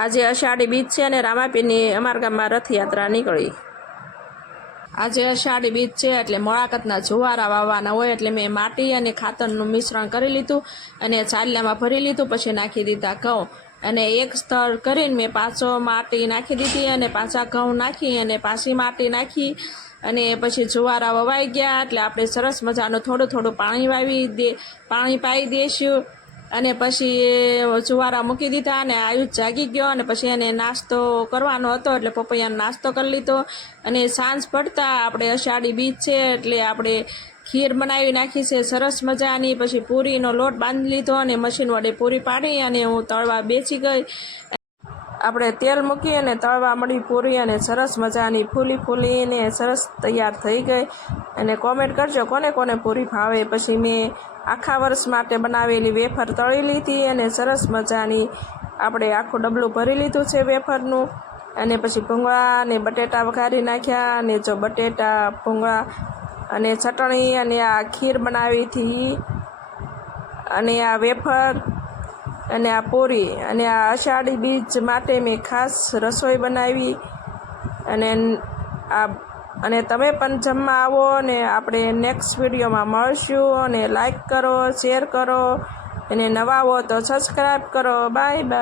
આજે અષાઢી બીજ છે અને રામાપીરની અમારા ગામમાં રથયાત્રા નીકળી. આજે અષાઢી બીજ છે એટલે મોળાકતના જુવારા વાવવાના હોય એટલે મેં માટી અને ખાતરનું મિશ્રણ કરી લીધું અને ચાલ્યામાં ભરી લીધું. પછી નાખી દીધા ઘઉં અને એક સ્તર કરીને મેં પાછો માટી નાખી દીધી અને પાછા ઘઉં નાખી અને પાછી માટી નાખી અને પછી જુવારા વવાઈ ગયા એટલે આપણે સરસ મજાનું થોડું થોડું પાણી પાઈ દઈશું અને પછી જુવારા મૂકી દીધા અને આયુષ જાગી ગયો અને પછી એને નાસ્તો કરવાનો હતો એટલે પપૈયાનો નાસ્તો કરી લીધો. અને સાંજ પડતા આપણે અષાઢી બીજ છે એટલે આપણે ખીર બનાવી નાખી છે સરસ મજાની. પછી પૂરીનો લોટ બાંધી લીધો અને મશીન વડે પૂરી પાડી અને હું તળવા બેસી ગઈ. આપણે તેલ મૂકી અને તળવા મળી પૂરી અને સરસ મજાની ફૂલીને સરસ તૈયાર થઈ ગઈ. અને કોમેન્ટ કરજો કોને કોને પૂરી ભાવે. પછી મેં આખા વર્ષ માટે બનાવેલી વેફર તળી લીધી અને સરસ મજાની આપણે આખું ડબલું ભરી લીધું છે વેફરનું. અને પછી ભૂંગળા અને બટેટા વઘારી નાખ્યા અને જો બટેટા ભૂંગળા અને ચટણી અને આ ખીર બનાવી હતી અને આ વેફર અને આ પૂરી અને આ અષાઢી બીજ માટે મેં ખાસ રસોઈ બનાવી. અને તમે પણ જમવા આવો અને આપણે નેક્સ્ટ વિડીયોમાં મળશું. અને લાઈક કરો, શેર કરો અને નવા હો તો સબસ્ક્રાઈબ કરો. Bye bye.